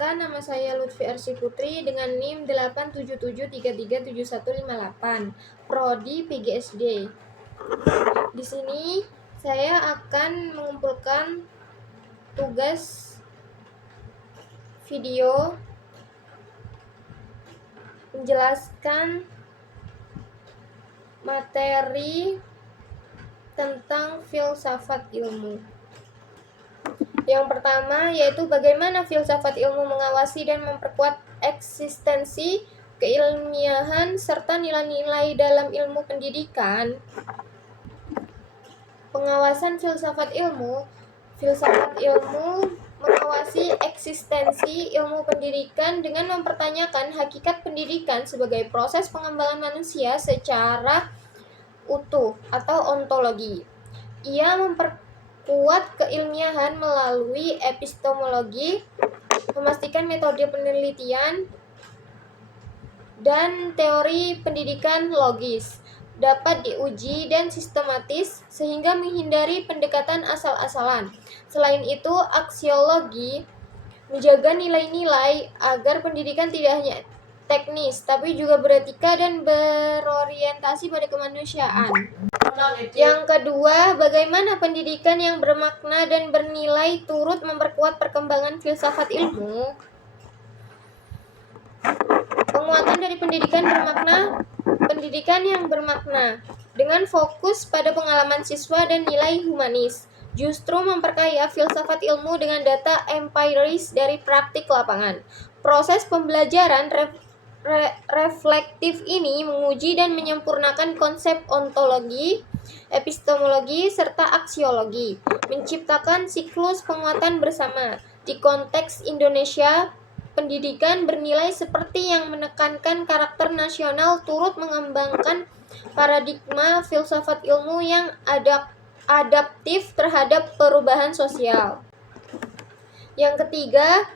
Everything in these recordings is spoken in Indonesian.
Perkenalkan, nama saya Lutfi Arsy Putri dengan NIM 877337158, Prodi PGSD. Di sini saya akan mengumpulkan tugas video menjelaskan materi tentang filsafat ilmu. Yang pertama yaitu bagaimana filsafat ilmu mengawasi dan memperkuat eksistensi keilmiahan serta nilai-nilai dalam ilmu pendidikan. Pengawasan filsafat ilmu mengawasi eksistensi ilmu pendidikan dengan mempertanyakan hakikat pendidikan sebagai proses pengembangan manusia secara utuh atau ontologi. Ia memperkuat keilmiahan melalui epistemologi, memastikan metode penelitian dan teori pendidikan logis dapat diuji dan sistematis sehingga menghindari pendekatan asal-asalan. Selain itu, aksiologi menjaga nilai-nilai agar pendidikan tidak hanya teknis, tapi juga beretika dan berorientasi pada kemanusiaan. Yang kedua, bagaimana pendidikan yang bermakna dan bernilai turut memperkuat perkembangan filsafat ilmu. Penguatan dari pendidikan yang bermakna dengan fokus pada pengalaman siswa dan nilai humanis justru memperkaya filsafat ilmu dengan data empiris dari praktik lapangan. Proses pembelajaran reflektif ini menguji dan menyempurnakan konsep ontologi, epistemologi, serta aksiologi, menciptakan siklus penguatan bersama. Di konteks Indonesia, pendidikan bernilai seperti yang menekankan karakter nasional turut mengembangkan paradigma filsafat ilmu yang adaptif terhadap perubahan sosial. Yang ketiga,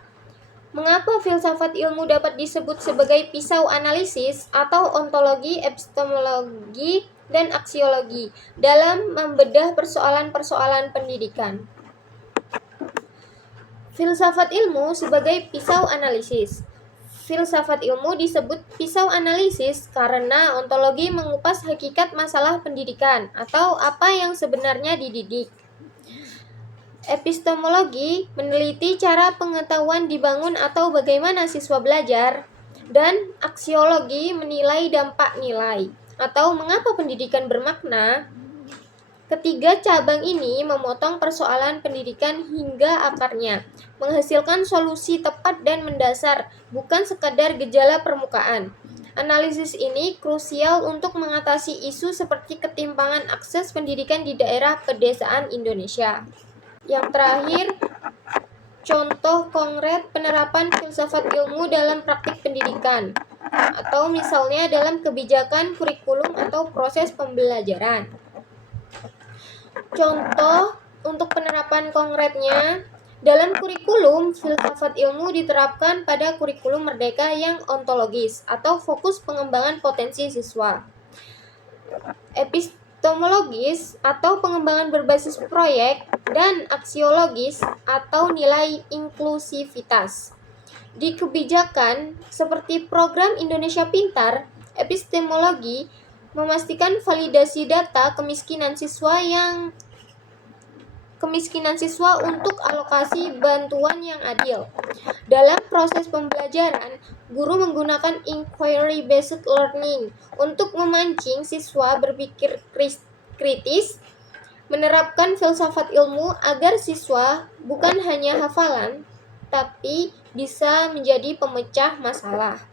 mengapa filsafat ilmu dapat disebut sebagai pisau analisis atau ontologi, epistemologi, dan aksiologi dalam membedah persoalan-persoalan pendidikan? Filsafat ilmu sebagai pisau analisis. Filsafat ilmu disebut pisau analisis karena ontologi mengupas hakikat masalah pendidikan atau apa yang sebenarnya dididik. Epistemologi meneliti cara pengetahuan dibangun atau bagaimana siswa belajar, dan aksiologi menilai dampak nilai atau mengapa pendidikan bermakna. Ketiga cabang ini memotong persoalan pendidikan hingga akarnya, menghasilkan solusi tepat dan mendasar, bukan sekadar gejala permukaan. Analisis ini krusial untuk mengatasi isu seperti ketimpangan akses pendidikan di daerah pedesaan Indonesia. Yang terakhir, contoh konkret penerapan filsafat ilmu dalam praktik pendidikan, atau misalnya dalam kebijakan kurikulum atau proses pembelajaran. Contoh untuk penerapan konkretnya, dalam kurikulum, filsafat ilmu diterapkan pada kurikulum merdeka yang ontologis atau fokus pengembangan potensi siswa. Epistemologis atau pengembangan berbasis proyek, dan aksiologis atau nilai inklusivitas. Di kebijakan seperti program Indonesia Pintar, epistemologi memastikan validasi data kemiskinan siswa untuk alokasi bantuan yang adil. Dalam proses pembelajaran, guru menggunakan inquiry-based learning untuk memancing siswa berpikir kritis, menerapkan filsafat ilmu agar siswa bukan hanya hafalan, tapi bisa menjadi pemecah masalah.